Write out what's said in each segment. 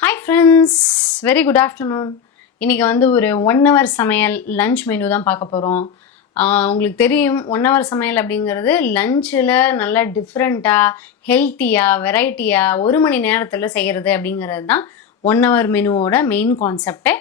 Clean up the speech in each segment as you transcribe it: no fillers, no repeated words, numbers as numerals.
Hi friends, very good afternoon. இன்றைக்கி வந்து ஒரு 1 hour சமையல் லன்ச் மெனு தான் பார்க்க போகிறோம். உங்களுக்கு தெரியும் 1 hour சமையல் அப்படிங்கிறது லஞ்சில் நல்லா டிஃப்ரெண்ட்டாக ஹெல்த்தியாக வெரைட்டியாக 1 மணி நேரத்தில் செய்கிறது அப்படிங்கிறது தான் 1 hour மெனுவோட மெயின் கான்செப்டே.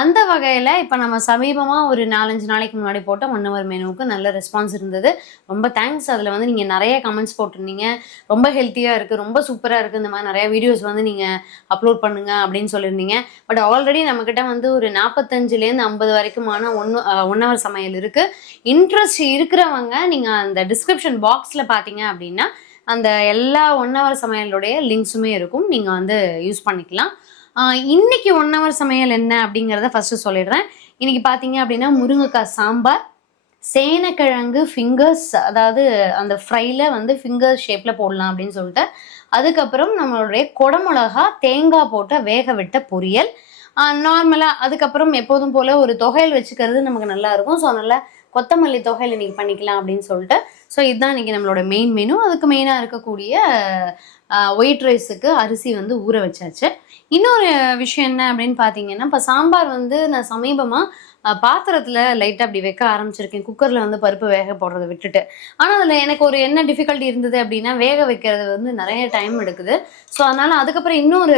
அந்த வகையில் இப்போ நம்ம சமீபமாக ஒரு 4-5 நாளைக்கு முன்னாடி போட்ட 1 hour மெனுவுக்கு நல்ல ரெஸ்பான்ஸ் இருந்தது. ரொம்ப தேங்க்ஸ். அதில் வந்து நீங்கள் நிறைய கமெண்ட்ஸ் போட்டிருந்தீங்க. ரொம்ப ஹெல்த்தியாக இருக்குது, ரொம்ப சூப்பராக இருக்குது, இந்த மாதிரி நிறைய வீடியோஸ் வந்து நீங்கள் அப்லோட் பண்ணுங்க அப்படின்னு சொல்லியிருந்தீங்க. பட் ஆல்ரெடி நம்மக்கிட்ட வந்து ஒரு 45லேருந்து 50 வரைக்குமான 1 hour சமையல் இருக்குது. இன்ட்ரெஸ்ட் இருக்கிறவங்க நீங்கள் அந்த டிஸ்கிரிப்ஷன் பாக்ஸில் பார்த்தீங்க அப்படின்னா அந்த எல்லா 1 hour சமையலுடைய லிங்க்ஸுமே இருக்கும், நீங்கள் வந்து யூஸ் பண்ணிக்கலாம். இன்னைக்கு 1 hour சமையல் என்ன அப்படிங்கிறத ஃபர்ஸ்ட் சொல்லிடுறேன். இன்னைக்கு பார்த்தீங்க அப்படின்னா முருங்கைக்காய் சாம்பார், சேனக்கிழங்கு ஃபிங்கர்ஸ், அதாவது அந்த ஃப்ரைல வந்து ஃபிங்கர் ஷேப்பில் போடலாம் அப்படின்னு சொல்லிட்டு, அதுக்கப்புறம் நம்மளுடைய குடமிளகா தேங்காய் போட்ட வேக விட்ட பொரியல், நார்மலாக. அதுக்கப்புறம் எப்போதும் போல் ஒரு தொகையல் வச்சுக்கிறது நமக்கு நல்லா இருக்கும். ஸோ அதனால் கொத்தமல்லி தொகையில் இன்றைக்கி பண்ணிக்கலாம் அப்படின்னு சொல்லிட்டு, ஸோ இதுதான் இன்றைக்கி நம்மளோட மெயின் மெனு. அதுக்கு மெயினாக இருக்கக்கூடிய ஒயிட் ரைஸுக்கு அரிசி வந்து ஊற வச்சாச்சு. இன்னொரு விஷயம் என்ன அப்படின்னு பார்த்தீங்கன்னா, இப்போ சாம்பார் வந்து நான் சமீபமாக பாத்திரத்தில் லைட்டாக அப்படி வைக்க ஆரம்பிச்சிருக்கேன், குக்கரில் வந்து பருப்பு வேக போடுறதை விட்டுட்டு. ஆனால் அதில் எனக்கு ஒரு என்ன டிஃபிகல்ட்டி இருந்தது அப்படின்னா, வேக வைக்கிறது வந்து நிறைய டைம் எடுக்குது. ஸோ அதனால் அதுக்கப்புறம் இன்னொரு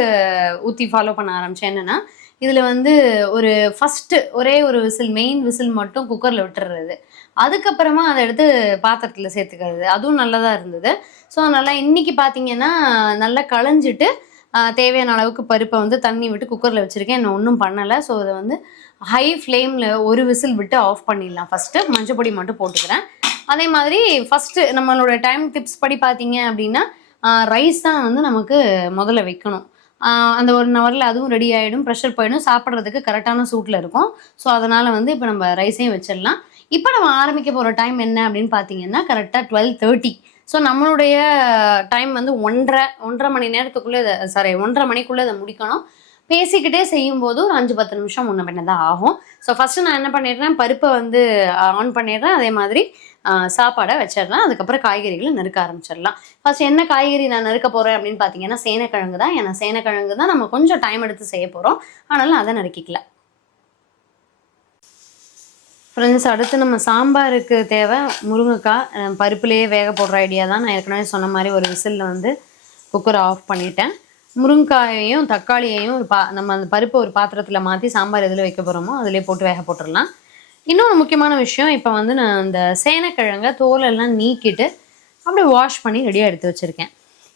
ஊற்றி ஃபாலோ பண்ண ஆரம்பித்தேன். என்னென்னா, இதில் வந்து ஒரு ஃபஸ்ட்டு ஒரே ஒரு விசில், மெயின் விசில் மட்டும் குக்கரில் விட்டுறது, அதுக்கப்புறமா அதை எடுத்து பாத்திரத்தில் சேர்த்துக்கிறது, அதுவும் நல்லதாக இருந்தது. ஸோ அதனால் இன்றைக்கி பார்த்தீங்கன்னா நல்லா களைஞ்சிட்டு தேவையான அளவுக்கு பருப்பை வந்து தண்ணி விட்டு குக்கரில் வச்சுருக்கேன். இன்னும் ஒன்றும் பண்ணலை. ஸோ அதை வந்து ஹை ஃப்ளேமில் ஒரு விசில் விட்டு ஆஃப் பண்ணிடலாம். ஃபஸ்ட்டு மஞ்சள் பொடி மட்டும் போட்டுக்கிறேன். அதே மாதிரி ஃபஸ்ட்டு நம்மளோட டைம் டிப்ஸ் படி பார்த்தீங்க அப்படின்னா, ரைஸ் தான் வந்து நமக்கு முதல்ல வைக்கணும். அந்த 1 ஹவரில் அதுவும் ரெடி ஆகிடும், ப்ரெஷர் போயிடும், சாப்பிட்றதுக்கு கரெக்டான சூட்டில் இருக்கும். ஸோ அதனால் வந்து இப்போ நம்ம ரைஸையும் வச்சிடலாம். இப்போ நம்ம ஆரம்பிக்க போகிற டைம் என்ன அப்படின்னு பார்த்தீங்கன்னா, கரெக்டாக 12:30. ஸோ நம்மளுடைய டைம் வந்து 1.5 மணி நேரத்துக்குள்ளே 1.5 மணிக்குள்ளே இதை முடிக்கணும். பேசிக்கிட்டே செய்யும்போது ஒரு 5-10 நிமிஷம் முன்ன பின்ன தான் ஆகும். ஸோ ஃபஸ்ட்டு நான் என்ன பண்ணிடுறேன், பருப்பை வந்து ஆன் பண்ணிடுறேன். அதே மாதிரி சாப்பாடை வச்சிடலாம். அதுக்கப்புறம் காய்கறிகளை நறுக்க ஆரம்பிச்சிடலாம். ஃபஸ்ட் என்ன காய்கறி நான் நறுக்க போகிறேன் அப்படின்னு பார்த்தீங்கன்னா, சேனக்கிழங்கு தான். ஏன்னா சேனக்கிழங்கு தான் நம்ம கொஞ்சம் டைம் எடுத்து செய்ய போகிறோம், ஆனாலும் அதை நறுக்கிக்கலாம். ஃப்ரெண்ட்ஸ், அடுத்து நம்ம சாம்பாருக்கு தேவை முருங்கைக்காய். பருப்புலேயே வேக போடுற ஐடியா தான். நான் ஏற்கனவே சொன்ன மாதிரி ஒரு விசிலில் வந்து குக்கரை ஆஃப் பண்ணிட்டேன். முருங்கைக்காயையும் தக்காளியையும் நம்ம அந்த பருப்பை ஒரு பாத்திரத்தில் மாற்றி சாம்பார் எதில் வைக்க போகிறோமோ அதிலே போட்டு வேக போட்டுடலாம். இன்னொரு முக்கியமான விஷயம், இப்போ வந்து நான் இந்த சேனக்கிழங்கை தோலெல்லாம் நீக்கிட்டு அப்படியே வாஷ் பண்ணி ரெடியாக எடுத்து வச்சுருக்கேன்.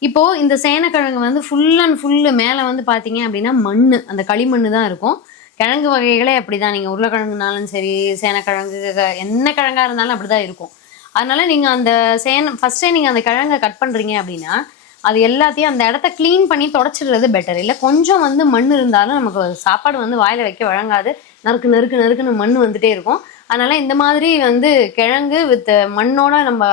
இப்போது இந்த சேனக்கிழங்கு வந்து ஃபுல் அண்ட் ஃபுல்லு மேலே வந்து பார்த்தீங்க அப்படின்னா மண், அந்த களிமண் தான் இருக்கும். கிழங்கு வகைகளே அப்படி தான். நீங்கள் உருளைக்கிழங்குனாலும் சரி, சேனக்கிழங்கு, என்ன கிழங்காக இருந்தாலும் அப்படி தான் இருக்கும். அதனால் நீங்கள் அந்த ஃபஸ்ட்டே நீங்கள் அந்த கிழங்கை கட் பண்ணுறீங்க அப்படின்னா அது எல்லாத்தையும் அந்த இடத்த க்ளீன் பண்ணி தொடச்சிடுறது பெட்டர். இல்லை கொஞ்சம் வந்து மண் இருந்தாலும் நமக்கு சாப்பாடு வந்து வாயில் வைக்க வழங்காது, நறுக்குன்னு மண் வந்துகிட்டே இருக்கும். அதனால் இந்த மாதிரி வந்து கிழங்கு வித் மண்ணோட நம்ம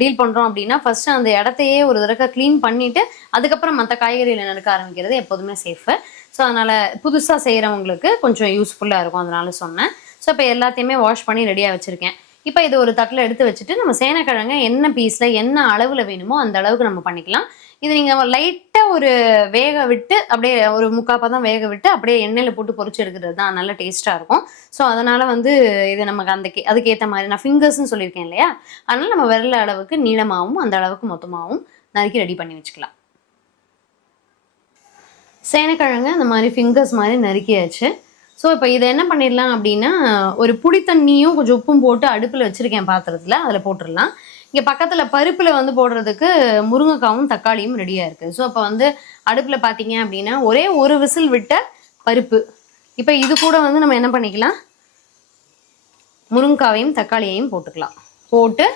டீல் பண்ணுறோம் அப்படின்னா ஃபஸ்ட்டு அந்த இடத்தையே ஒரு தடவை க்ளீன் பண்ணிவிட்டு அதுக்கப்புறம் மற்ற காய்கறிகளை நறுக்க ஆரம்பிக்கிறது எப்போதுமே சேஃபு. ஸோ அதனால் புதுசாக செய்கிறவங்களுக்கு கொஞ்சம் யூஸ்ஃபுல்லாக இருக்கும், அதனால சொன்னேன். ஸோ இப்போ எல்லாத்தையுமே வாஷ் பண்ணி ரெடியாக வச்சுருக்கேன். இப்போ இது ஒரு தட்டில் எடுத்து வச்சுட்டு நம்ம சேனக்கிழங்கை என்ன பீஸில் என்ன அளவில் வேணுமோ அந்த அளவுக்கு நம்ம பண்ணிக்கலாம். இது நீங்கள் லைட்டாக ஒரு வேக விட்டு அப்படியே ஒரு 3/4 பதம் வேக விட்டு அப்படியே எண்ணெயில் போட்டு பொரிச்சு எடுக்கிறது தான் நல்ல டேஸ்ட்டாக இருக்கும். ஸோ அதனால் வந்து இது நமக்கு அதுக்கேற்ற மாதிரி நான் ஃபிங்கர்ஸ்ன்னு சொல்லியிருக்கேன் இல்லையா, அதனால் நம்ம விரல் அளவுக்கு நீளமாகவும் அந்த அளவுக்கு மொத்தமாகவும் நறுக்கி ரெடி பண்ணி வச்சுக்கலாம். சேனக்கிழங்கு அந்த மாதிரி ஃபிங்கர்ஸ் மாதிரி நறுக்கியாச்சு. ஸோ இப்போ இதை என்ன பண்ணிடலாம் அப்படின்னா, ஒரு புளி தண்ணியும் கொஞ்சம் உப்பும் போட்டு அடுப்பில் வச்சுருக்கேன் பாத்திரத்தில், அதில் போட்டுடலாம். இங்கே பக்கத்தில் பருப்பில் வந்து போடுறதுக்கு முருங்கைக்காவும் தக்காளியும் ரெடியாக இருக்குது. ஸோ இப்போ வந்து அடுப்பில் பார்த்தீங்க அப்படின்னா ஒரே ஒரு விசில் விட்ட பருப்பு. இப்போ இது கூட வந்து நம்ம என்ன பண்ணிக்கலாம், முருங்கைக்காவையும் தக்காளியையும் போட்டுக்கலாம். போட்டு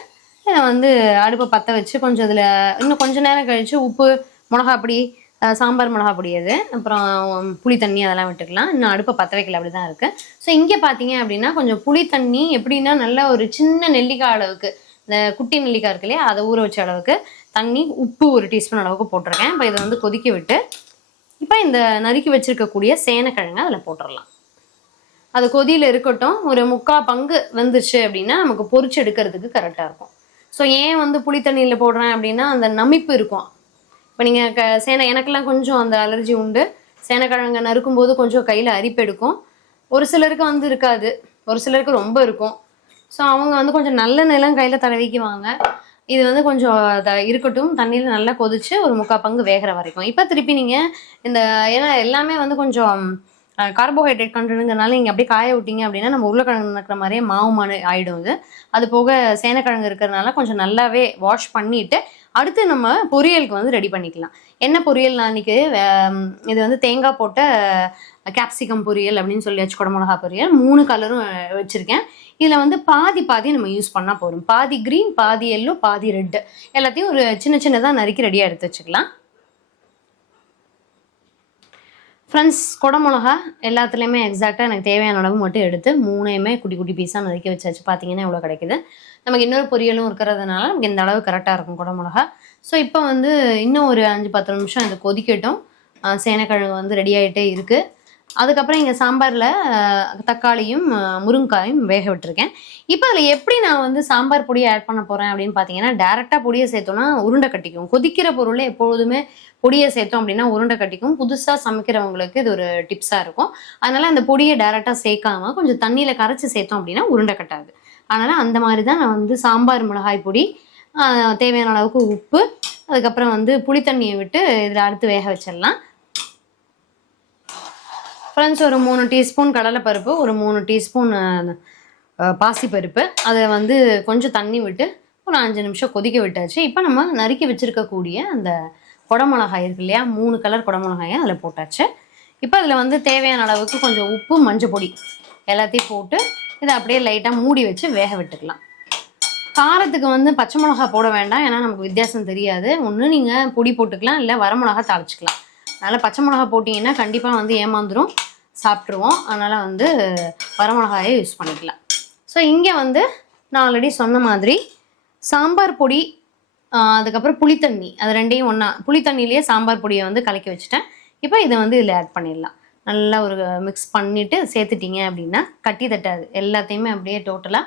வந்து அடுப்பை பற்ற வச்சு கொஞ்சம் இதில் இன்னும் கொஞ்சம் நேரம் கழித்து உப்பு, மிளகாப்பொடி, சாம்பார் மிளகா பொடி, அது அப்புறம் புளி தண்ணி அதெல்லாம் விட்டுக்கலாம். இன்னும் அடுப்பை பற்ற வைக்கல, அப்படி தான் இருக்குது. ஸோ இங்கே பார்த்தீங்க அப்படின்னா கொஞ்சம் புளி தண்ணி எப்படின்னா நல்லா ஒரு சின்ன நெல்லிக்காய் அளவுக்கு, இந்த குட்டி நெல்லிக்காய் இருக்கு இல்லையா, அதை ஊற வச்ச அளவுக்கு தண்ணி, உப்பு 1 டீஸ்பூன் அளவுக்கு போட்டிருக்கேன். இப்போ இதை வந்து கொதிக்க விட்டு இப்போ இந்த நறுக்கி வச்சுருக்கக்கூடிய சேனக்கிழங்கை அதில் போட்டுடலாம். அது கொதியில் இருக்கட்டும். ஒரு 3/4 பங்கு வந்துருச்சு அப்படின்னா நமக்கு பொரிச்சு எடுக்கிறதுக்கு கரெக்டாக இருக்கும். ஸோ ஏன் வந்து புளி தண்ணியில் போடுறேன் அப்படின்னா அந்த நமிப்பு இருக்கும். இப்போ நீங்கள் எனக்கெல்லாம் கொஞ்சம் அந்த அலர்ஜி உண்டு. சேனக்கிழங்கு நறுக்கும்போது கொஞ்சம் கையில் அரிப்பெடுக்கும். ஒரு சிலருக்கு வந்து இருக்காது, ஒரு சிலருக்கு ரொம்ப இருக்கும். ஸோ அவங்க வந்து கொஞ்சம் நல்லெண்ணெய்லாம் கையில் தடவிக்குவாங்க. இது வந்து கொஞ்சம் இருக்கட்டும், தண்ணியில் நல்லா கொதிச்சு ஒரு 3/4 பங்கு வேகிற வரைக்கும். இப்போ திருப்பி நீங்கள் இந்த ஏன்னா எல்லாமே வந்து கொஞ்சம் கார்போஹைட்ரேட் கண்டென்ட்ங்கிறனால நீங்கள் அப்படியே காய விட்டீங்க அப்படின்னா நம்ம உருளைக்கிழங்கு நக்கிற மாதிரியே மாவு ஆகிடும் இது. அது போக சேனக்கிழங்கு இருக்கிறதுனால கொஞ்சம் நல்லாவே வாஷ் பண்ணிவிட்டு அடுத்து நம்ம பொரியலுக்கு வந்து ரெடி பண்ணிக்கலாம். என்ன பொரியல் நான் இன்னைக்கு இது வந்து தேங்காய் போட்ட கேப்சிகம் பொரியல் அப்படின்னு சொல்லியாச்சு, குடமிளகா பொரியல் 3 கலரும் வச்சுருக்கேன். இதில் வந்து பாதி பாதி நம்ம யூஸ் பண்ணால் போதும். பாதி க்ரீன், பாதி எல்லோ, பாதி ரெட்டு, எல்லாத்தையும் ஒரு சின்னதாக நறுக்கி ரெடியாக எடுத்து வச்சுக்கலாம். ஃப்ரெண்ட்ஸ், குடமிளகா எல்லாத்துலேயுமே எக்ஸாக்டாக எனக்கு தேவையான அளவு மட்டும் எடுத்து 3யுமே குட்டி குட்டி பீஸாக நறுக்கி வச்சாச்சு. பார்த்தீங்கன்னா இவ்வளோ கிடைக்குது. நமக்கு இன்னொரு பொரியலும் இருக்கிறதுனால நமக்கு இந்த அளவு கரெக்டாக இருக்கும் குடமிளகா. ஸோ இப்போ வந்து இன்னும் ஒரு 5-10 நிமிஷம் இது கொதிக்கட்டும். சேனக்கிழங்கு வந்து ரெடி ஆகிட்டே இருக்குது. அதுக்கப்புறம் இங்கே சாம்பாரில் தக்காளியும் முருங்காயும் வேக விட்டுருக்கேன். இப்போ அதில் எப்படி நான் வந்து சாம்பார் பொடியை ஆட் பண்ண போகிறேன் அப்படின்னு பார்த்தீங்கன்னா, டேரெக்டாக பொடியை சேர்த்தோன்னா உருண்டை கட்டிக்கும். கொதிக்கிற பொருளை எப்பொழுதுமே பொடியை சேர்த்தோம் அப்படின்னா உருண்டை கட்டிக்கும். புதுசாக சமைக்கிறவங்களுக்கு இது ஒரு டிப்ஸாக இருக்கும். அதனால் அந்த பொடியை டேரெக்டாக சேர்க்காம கொஞ்சம் தண்ணியில் கரைச்சி சேர்த்தோம் அப்படின்னா உருண்டை கட்டாது. அதனால் அந்த மாதிரி தான் நான் வந்து சாம்பார் மிளகாய் பொடி, தேவையான அளவுக்கு உப்பு, அதுக்கப்புறம் வந்து புளித்தண்ணியை விட்டு இதில் அடுத்து வேக வச்சிடலாம். ஃப்ரெண்ட்ஸ், ஒரு 3 டீஸ்பூன் கடலைப்பருப்பு, ஒரு 3 டீஸ்பூன் பாசிப்பருப்பு, அதை வந்து கொஞ்சம் தண்ணி விட்டு ஒரு 5 நிமிஷம் கொதிக்க விட்டாச்சு. இப்போ நம்ம நறுக்கி வச்சுருக்கக்கூடிய அந்த குடமிளகாய் இருக்கு இல்லையா, 3 கலர் குடமிளகாயை அதில் போட்டாச்சு. இப்போ அதில் வந்து தேவையான அளவுக்கு கொஞ்சம் உப்பு, மஞ்சள் பொடி எல்லாத்தையும் போட்டு இதை அப்படியே லைட்டாக மூடி வச்சு வேக விட்டுக்கலாம். காரத்துக்கு வந்து பச்சை மிளகா போட வேண்டாம், ஏன்னா நமக்கு வித்தியாசம் தெரியாது. ஒன்று நீங்கள் பொடி போட்டுக்கலாம், இல்லை வரமிளகா தாளிச்சிக்கலாம். அதனால் பச்சை மிளகா போட்டிங்கன்னா கண்டிப்பாக வந்து ஏமாந்துடும், சாப்பிட்ருவோம். அதனால் வந்து வரமிளகாயை யூஸ் பண்ணிக்கலாம். ஸோ இங்கே வந்து நான் ஆல்ரெடி சொன்ன மாதிரி சாம்பார் பொடி, அதுக்கப்புறம் புளித்தண்ணி, அது ரெண்டையும் ஒன்றா புளித்தண்ணிலேயே சாம்பார் பொடியை வந்து கலக்கி வச்சுட்டேன். இப்போ இதை வந்து இதில் ஆட் பண்ணிடலாம். நல்லா ஒரு மிக்ஸ் பண்ணிவிட்டு சேர்த்துட்டிங்க அப்படின்னா கட்டி தட்டாது, எல்லாத்தையுமே அப்படியே டோட்டலாக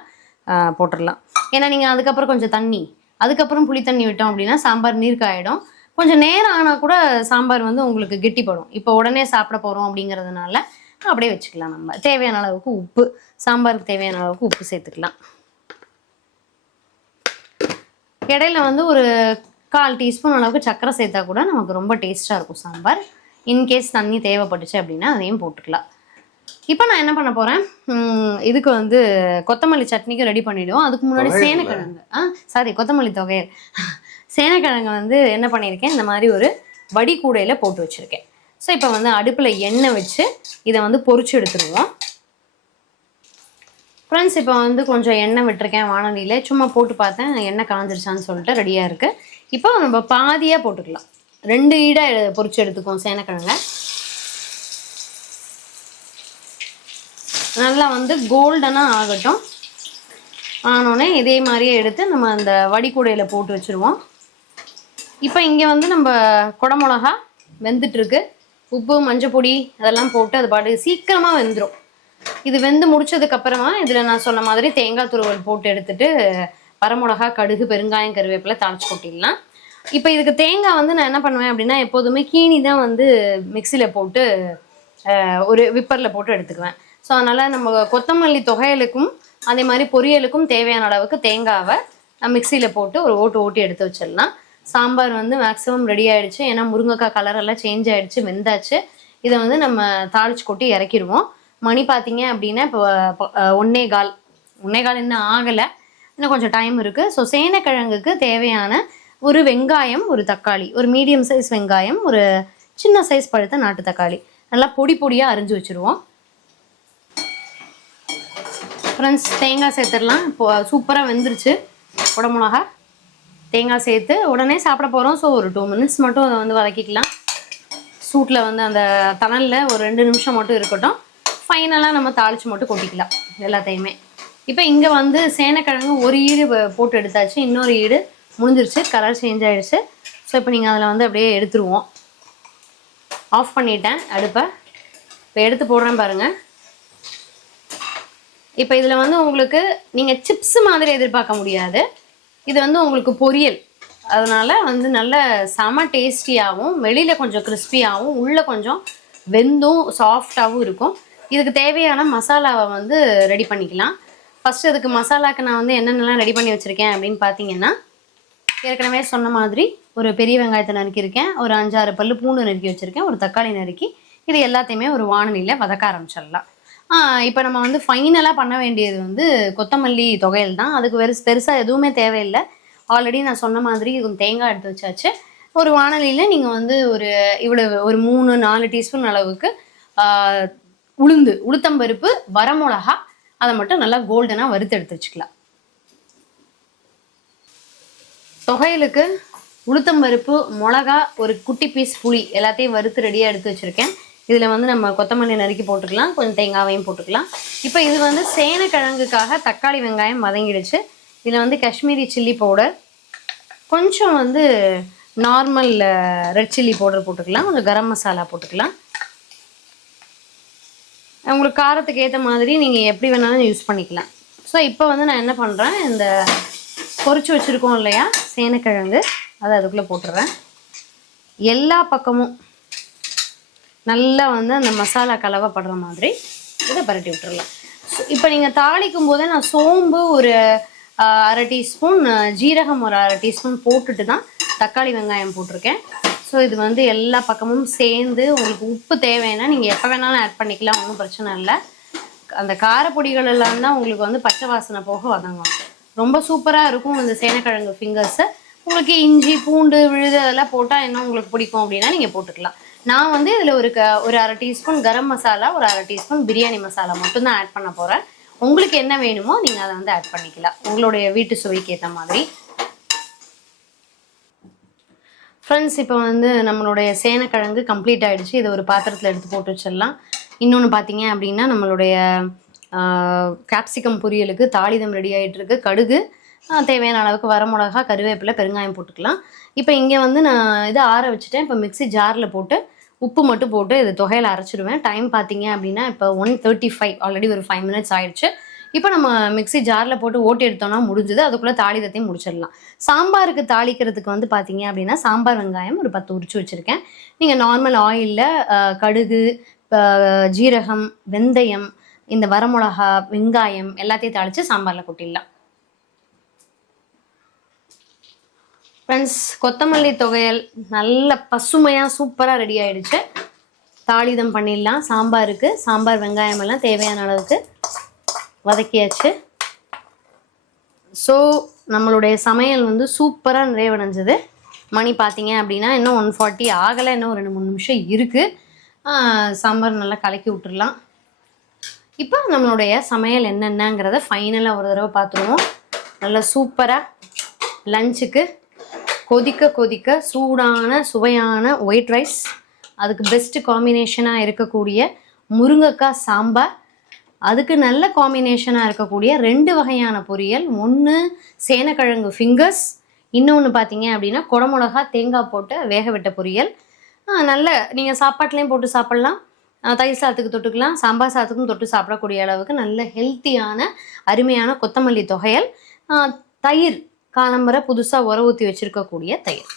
போட்டுடலாம். ஏன்னா நீங்கள் அதுக்கப்புறம் கொஞ்சம் தண்ணி, அதுக்கப்புறம் புளித்தண்ணி விட்டோம் அப்படின்னா சாம்பார் நீர்க்காயிடும். கொஞ்சம் நேரம் ஆனால் கூட சாம்பார் வந்து உங்களுக்கு கெட்டிப்படும். இப்போ உடனே சாப்பிட போகிறோம் அப்படிங்கிறதுனால அப்படியே வச்சுக்கலாம். நம்ம தேவையான அளவுக்கு உப்பு, சாம்பாருக்கு தேவையான அளவுக்கு உப்பு சேர்த்துக்கலாம். இடையில வந்து ஒரு 1/4 டீஸ்பூன் அளவுக்கு சர்க்கரை சேர்த்தா கூட நமக்கு ரொம்ப டேஸ்ட்டாக இருக்கும் சாம்பார். இன்கேஸ் தண்ணி தேவைப்பட்டுச்சு அப்படின்னா அதையும் போட்டுக்கலாம். இப்போ நான் என்ன பண்ண போகிறேன், இதுக்கு வந்து கொத்தமல்லி சட்னிக்கு ரெடி பண்ணிவிடுவோம். அதுக்கு முன்னாடி சேனக்கிழங்கு கொத்தமல்லி தொகையல் சேனக்கிழங்கு வந்து என்ன பண்ணியிருக்கேன், இந்த மாதிரி ஒரு வடிகூடையில் போட்டு வச்சுருக்கேன். ஸோ இப்போ வந்து அடுப்பில் எண்ணெய் வச்சு இதை வந்து பொரிச்சு எடுத்துருவோம். ஃப்ரெண்ட்ஸ், இப்போ வந்து கொஞ்சம் எண்ணெய் விட்டுருக்கேன் வானலியில், சும்மா போட்டு பார்த்தேன் எண்ணெய் காஞ்சிருச்சான்னு சொல்லிட்டு ரெடியாக இருக்குது. இப்போ நம்ம பாதியாக போட்டுக்கலாம், 2 ஈடாக பொரிச்சு எடுத்துக்குவோம் சேனக்கிழங்கை. நல்லா வந்து கோல்டனாக ஆகட்டும். ஆனோடனே இதே மாதிரியே எடுத்து நம்ம அந்த வடிகூடையில் போட்டு வச்சுருவோம். இப்போ இங்கே வந்து நம்ம குடமிளகா வெந்துட்டுருக்கு, உப்பு, மஞ்சள் பொடி அதெல்லாம் போட்டு அது பாட்டு சீக்கிரமாக வெந்துடும். இது வெந்து முடிச்சதுக்கப்புறமா இதில் நான் சொன்ன மாதிரி தேங்காய் துருவல் போட்டு எடுத்துகிட்டு வரமிளகா, கடுகு, பெருங்காயம், கருவேப்பிலை தாளிச்சு போட்டிடலாம். இப்போ இதுக்கு தேங்காய் வந்து நான் என்ன பண்ணுவேன் அப்படின்னா, எப்போதுமே கீனி தான் வந்து மிக்சியில் போட்டு ஒரு விப்பரில் போட்டு எடுத்துக்குவேன். ஸோ அதனால் நம்ம கொத்தமல்லி தொகையலுக்கும் அதே மாதிரி பொரியலுக்கும் தேவையான அளவுக்கு தேங்காவை மிக்சியில் போட்டு ஒரு ஓட்டி எடுத்து வச்சிடலாம். சாம்பார் வந்து மேக்ஸிமம் ரெடி ஆகிடுச்சு, ஏன்னா முருங்கைக்காய் கலரெல்லாம் சேஞ்ச் ஆகிடுச்சு, வெந்தாச்சு. இதை வந்து நம்ம தாளிச்சு கொட்டி இறக்கிடுவோம். மணி பார்த்தீங்க அப்படின்னா இப்போ 1:15 இன்னும் ஆகலை, இன்னும் கொஞ்சம் டைம் இருக்குது. ஸோ சேனக்கிழங்குக்கு தேவையான ஒரு வெங்காயம், ஒரு தக்காளி, ஒரு மீடியம் சைஸ் வெங்காயம், ஒரு சின்ன சைஸ் பழுத்த நாட்டு தக்காளி நல்லா பொடி பொடியாக அரிஞ்சு வச்சுருவோம். ஃப்ரெண்ட்ஸ், தேங்காய் சேர்த்துடலாம். இப்போது சூப்பராக வெந்துருச்சு குடமிளகா. தேங்காய் சேர்த்து உடனே சாப்பிட போகிறோம். ஸோ ஒரு 2 மினிட்ஸ் மட்டும் அதை வந்து வதக்கிக்கலாம். சூட்டில் வந்து அந்த தணலில் ஒரு 2 நிமிஷம் மட்டும் இருக்கட்டும். ஃபைனலாக நம்ம தாளித்து மட்டும் கொட்டிக்கலாம் எல்லாத்தையுமே. இப்போ இங்கே வந்து சேனக்கிழங்கு ஒரு ஈடு போட்டு எடுத்தாச்சு, இன்னொரு ஈடு முடிஞ்சிருச்சு, கலர் சேஞ்ச் ஆகிடுச்சு. ஸோ இப்போ நீங்கள் அதில் வந்து அப்படியே எடுத்துருவோம். ஆஃப் பண்ணிட்டேன் அடுப்பை. இப்போ எடுத்து போடுறேன் பாருங்கள். இப்போ இதில் வந்து உங்களுக்கு நீங்கள் சிப்ஸ் மாதிரி எதிர்பார்க்க முடியாது, இது வந்து உங்களுக்கு பொரியல். அதனால் வந்து நல்ல செம டேஸ்டியாகவும், வெளியில் கொஞ்சம் கிறிஸ்பியாகவும், உள்ளே கொஞ்சம் வெந்தும் சாஃப்டாகவும் இருக்கும். இதுக்கு தேவையான மசாலாவை வந்து ரெடி பண்ணிக்கலாம். ஃபஸ்ட்டு இதுக்கு மசாலாவுக்கு நான் வந்து என்னென்னலாம் ரெடி பண்ணி வச்சுருக்கேன் அப்படின்னு பார்த்தீங்கன்னா, ஏற்கனவே சொன்ன மாதிரி ஒரு பெரிய வெங்காயத்தை நறுக்கியிருக்கேன், ஒரு 5-6 பல்லு பூண்டு நறுக்கி வச்சுருக்கேன், ஒரு தக்காளி நறுக்கி, இது எல்லாத்தையுமே ஒரு வானலியில் வதக்க ஆரம்பிச்சிடலாம். இப்போ நம்ம வந்து ஃபைனலாக பண்ண வேண்டியது வந்து கொத்தமல்லி தொகையல் தான். அதுக்கு பெருசாக எதுவுமே தேவையில்லை. ஆல்ரெடி நான் சொன்ன மாதிரி தேங்காய் எடுத்து வச்சாச்சு. ஒரு வானலியில் நீங்கள் வந்து ஒரு 3-4 டீஸ்பூன் அளவுக்கு உளுத்தம்பருப்பு, வரமிளகா, அதை மட்டும் நல்லா கோல்டனாக வறுத்து எடுத்து வச்சுக்கலாம். தொகையலுக்கு உளுத்தம்பருப்பு, மிளகா, ஒரு குட்டி பீஸ் புளி எல்லாத்தையும் வறுத்து ரெடியாக எடுத்து வச்சுருக்கேன். இதில் வந்து நம்ம கொத்தமல்லி நறுக்கி போட்டுக்கலாம், கொஞ்சம் தேங்காவையும் போட்டுக்கலாம். இப்போ இது வந்து சேனக்கிழங்குக்காக தக்காளி வெங்காயம் வதங்கிடுச்சு. இதில் வந்து காஷ்மீரி சில்லி பவுடர், கொஞ்சம் வந்து நார்மல் ரெட் சில்லி பவுடர் போட்டுக்கலாம், கொஞ்சம் கரம் மசாலா போட்டுக்கலாம். உங்களுக்கு காரத்துக்கு ஏற்ற மாதிரி நீங்கள் எப்படி வேணாலும் யூஸ் பண்ணிக்கலாம். ஸோ இப்போ வந்து நான் என்ன பண்ணுறேன், இந்த பொரிச்சு வச்சுருக்கோம் இல்லையா சேனக்கிழங்கு, அதை அதுக்குள்ளே போட்டுடுறேன். எல்லா பக்கமும் நல்லா வந்து அந்த மசாலா கலவைப்படுற மாதிரி இதை பரட்டி விட்டுறலாம். இப்போ நீங்கள் தாளிக்கும் போதே நான் சோம்பு ஒரு 1/2 டீஸ்பூன், ஜீரகம் ஒரு 1/2 டீஸ்பூன் போட்டுட்டு தான் தக்காளி வெங்காயம் போட்டிருக்கேன். ஸோ இது வந்து எல்லா பக்கமும் சேர்ந்து உங்களுக்கு உப்பு தேவைன்னா நீங்கள் எப்போ வேணாலும் ஆட் பண்ணிக்கலாம், ஒன்றும் பிரச்சனை இல்லை. அந்த காரப்பொடிகள் எல்லாம் தான் உங்களுக்கு வந்து பச்சை வாசனை போக வதங்கும். ரொம்ப சூப்பராக இருக்கும் இந்த சேனக்கிழங்கு ஃபிங்கர்ஸு. உங்களுக்கு இஞ்சி, பூண்டு, விழுது அதெல்லாம் போட்டால் என்ன உங்களுக்கு பிடிக்கும் அப்படின்னா நீங்கள் போட்டுக்கலாம். நான் வந்து இதில் ஒரு 1/2 டீஸ்பூன் கரம் மசாலா, ஒரு 1/2 டீஸ்பூன் பிரியாணி மசாலா மட்டும்தான் ஆட் பண்ண போகிறேன். உங்களுக்கு என்ன வேணுமோ நீங்கள் அதை வந்து ஆட் பண்ணிக்கலாம், உங்களுடைய வீட்டு சுவைக்கு ஏற்ற மாதிரி. ஃப்ரெண்ட்ஸ், இப்போ வந்து நம்மளுடைய சேனக்கிழங்கு கம்ப்ளீட் ஆகிடுச்சு. இதை ஒரு பாத்திரத்தில் எடுத்து போட்டு வச்சிடலாம். இன்னொன்று பார்த்தீங்க அப்படின்னா, நம்மளுடைய கேப்சிகம் பொரியலுக்கு தாளிதம் ரெடி ஆகிட்டுருக்கு. கடுகு, தேவையான அளவுக்கு வரமிளகா, கருவேப்பிலை, பெருங்காயம் போட்டுக்கலாம். இப்போ இங்கே வந்து நான் இதை ஆற வச்சுட்டேன். இப்போ மிக்ஸி ஜாரில் போட்டு உப்பு மட்டும் போட்டு இது தொகையில் அரைச்சிடுவேன். டைம் பார்த்தீங்க அப்படின்னா இப்போ 1:35, ஆல்ரெடி ஒரு 5 மினிட்ஸ் ஆயிடுச்சு. இப்போ நம்ம மிக்ஸி ஜாரில் போட்டு ஓட்டி எடுத்தோம்னா முடிஞ்சுது. அதுக்குள்ளே தாளிதத்தையும் முடிச்சிடலாம். சாம்பாருக்கு தாளிக்கிறதுக்கு வந்து பார்த்தீங்க அப்படின்னா, சாம்பார் வெங்காயம் ஒரு 10 உரிச்சு வச்சுருக்கேன். நீங்கள் நார்மல் ஆயிலில் கடுகு, ஜீரகம், வெந்தயம், இந்த வரமிளகா, வெங்காயம் எல்லாத்தையும் தாளித்து சாம்பாரில் கொட்டிடலாம். ஃப்ரெண்ட்ஸ், கொத்தமல்லி தொகையல் நல்ல பசுமையாக சூப்பராக ரெடி ஆகிடுச்சு. தாளிதம் பண்ணிடலாம். சாம்பாருக்கு சாம்பார் வெங்காயம் எல்லாம் தேவையான அளவுக்கு வதக்கியாச்சு. ஸோ நம்மளுடைய சமையல் வந்து சூப்பராக நிறைவடைஞ்சது. மணி பார்த்தீங்க அப்படின்னா இன்னும் 1:40 ஆகலை, இன்னும் 2-3 நிமிஷம் இருக்குது. சாம்பார் நல்லா கலக்கி விட்டுடலாம். இப்போ நம்மளுடைய சமையல் என்னென்னங்கிறத ஃபைனலாக ஒரு தடவை பார்த்துருவோம். நல்லா சூப்பராக லஞ்சுக்கு கொதிக்க கொதிக்க சூடான சுவையான ஒயிட் ரைஸ், அதுக்கு பெஸ்ட்டு காம்பினேஷனாக இருக்கக்கூடிய முருங்கைக்காய் சாம்பார், அதுக்கு நல்ல காம்பினேஷனாக இருக்கக்கூடிய 2 வகையான பொரியல். ஒன்று சேனக்கிழங்கு ஃபிங்கர்ஸ், இன்னொன்று பார்த்தீங்க அப்படின்னா குடமிளகா தேங்காய் போட்டு வேக விட்ட பொரியல். நல்ல நீங்கள் சாப்பாட்லேயும் போட்டு சாப்பிட்லாம், தயிர் சாதத்துக்கு தொட்டுக்கலாம், சாம்பார் சாதத்துக்கும் தொட்டு சாப்பிடக்கூடிய அளவுக்கு நல்ல ஹெல்த்தியான அருமையான கொத்தமல்லி தொகையல், தயிர் காலம்பரை புதுசாக உர ஊற்றி வச்சுருக்கக்கூடிய தயிர்.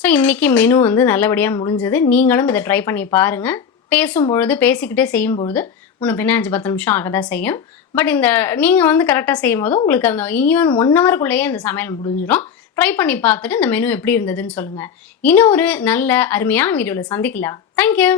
ஸோ இன்றைக்கி மெனு வந்து நல்லபடியாக முடிஞ்சது. நீங்களும் இதை ட்ரை பண்ணி பாருங்கள். பேசிக்கிட்டே செய்யும் பொழுது முன்ன பின்ன 5-10 நிமிஷம் ஆக தான் செய்யும். பட் இந்த நீங்கள் வந்து கரெக்டாக செய்யும் போது உங்களுக்கு அந்த ஈவன் 1 ஹவருக்குள்ளேயே இந்த சமையல் முடிஞ்சிடும். ட்ரை பண்ணி பார்த்துட்டு இந்த மெனு எப்படி இருந்ததுன்னு சொல்லுங்கள். இன்னும் ஒரு நல்ல அருமையான வீடியோவில் சந்திக்கலாம். தேங்க்யூ.